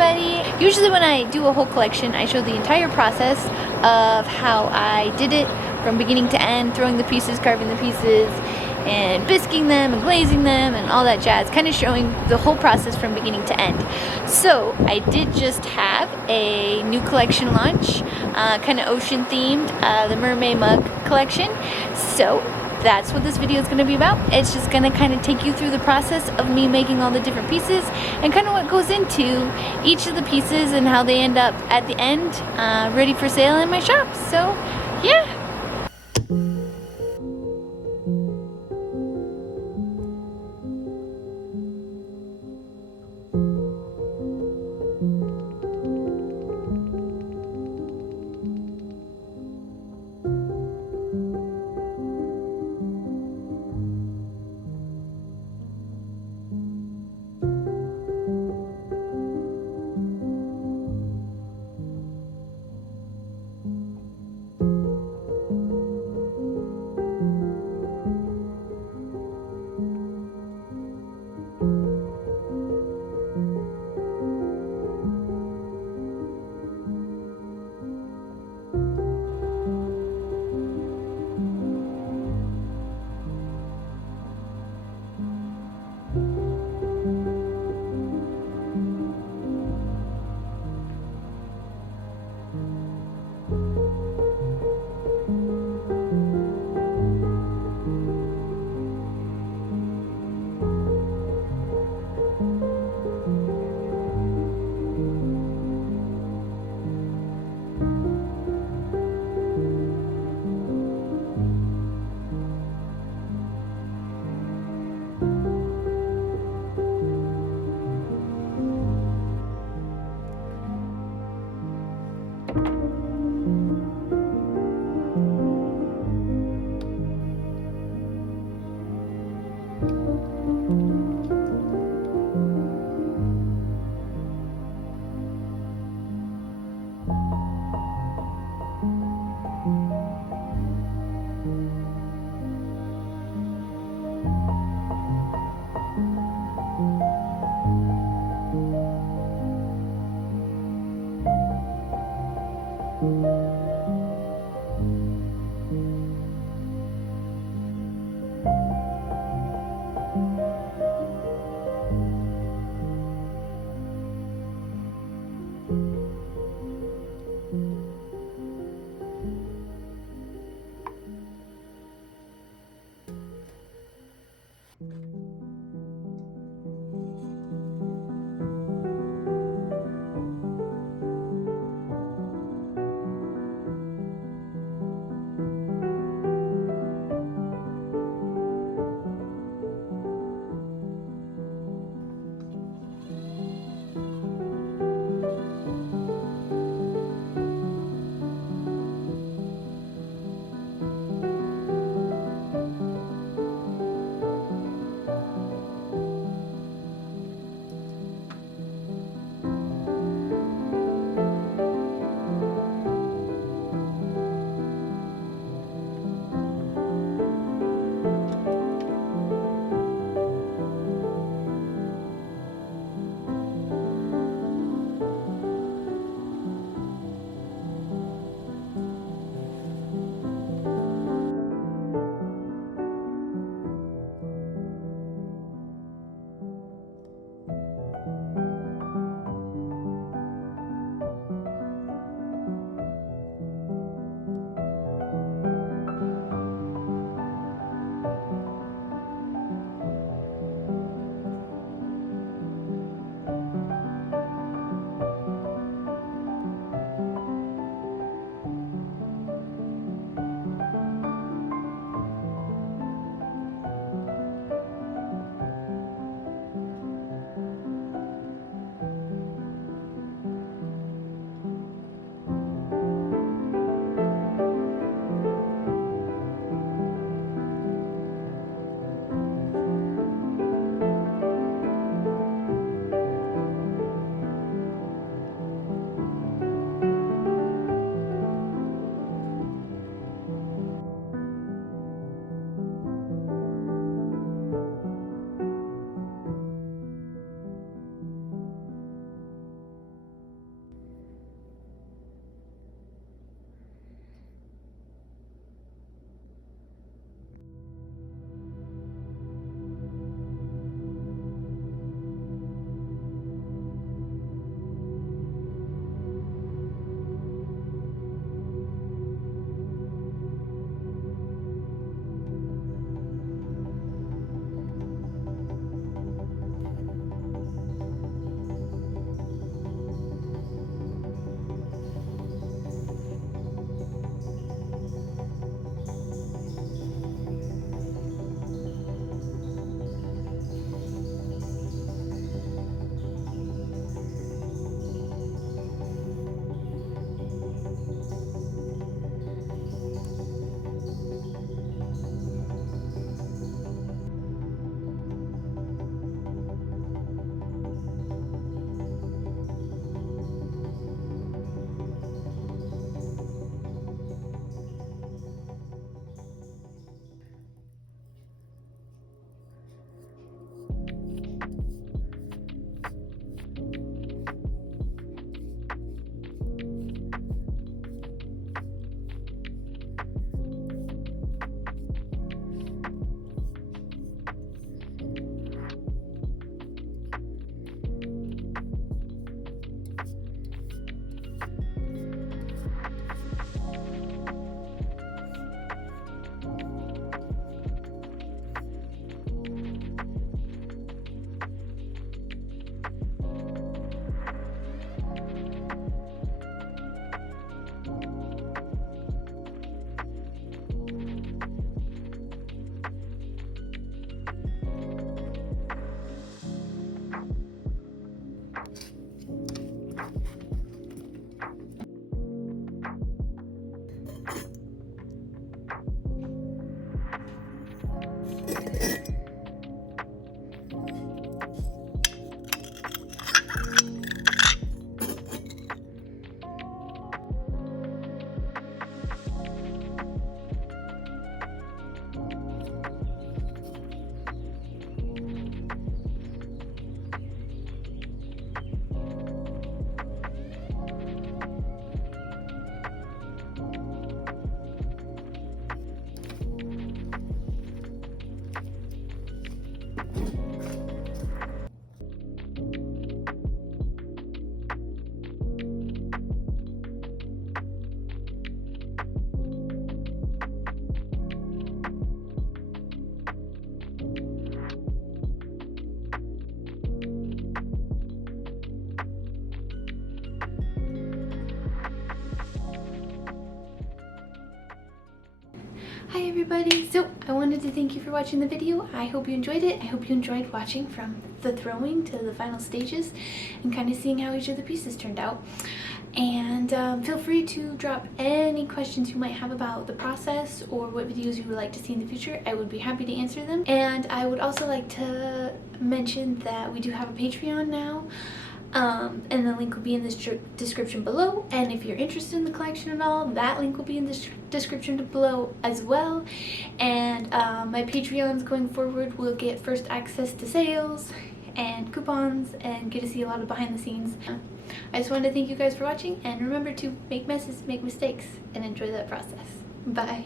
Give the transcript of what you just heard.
everybody. Usually when I do a whole collection, I show the entire process of how I did it from beginning to end, throwing the pieces, carving the pieces, and bisquing them and glazing them and all that jazz, kind of showing the whole process from beginning to end. So I did just have a new collection launch, kind of ocean themed, the Mermug May Collection. So that's what this video is going to be about. It's just going to kind of take you through the process of me making all the different pieces and kind of what goes into each of the pieces and how they end up at the end, ready for sale in my shop. So yeah. Hi everybody! So I wanted to thank you for watching the video. I hope you enjoyed it. I hope you enjoyed watching from the throwing to the final stages and kind of seeing how each of the pieces turned out. And feel free to drop any questions you might have about the process or what videos you would like to see in the future. I would be happy to answer them. And I would also like to mention that we do have a Patreon now. And the link will be in the description below, and if you're interested in the collection at all, that link will be in the description below as well. And my Patreons going forward will get first access to sales and coupons and get to see a lot of behind the scenes. I just wanted to thank you guys for watching, and remember to make messes, make mistakes, and enjoy that process. Bye.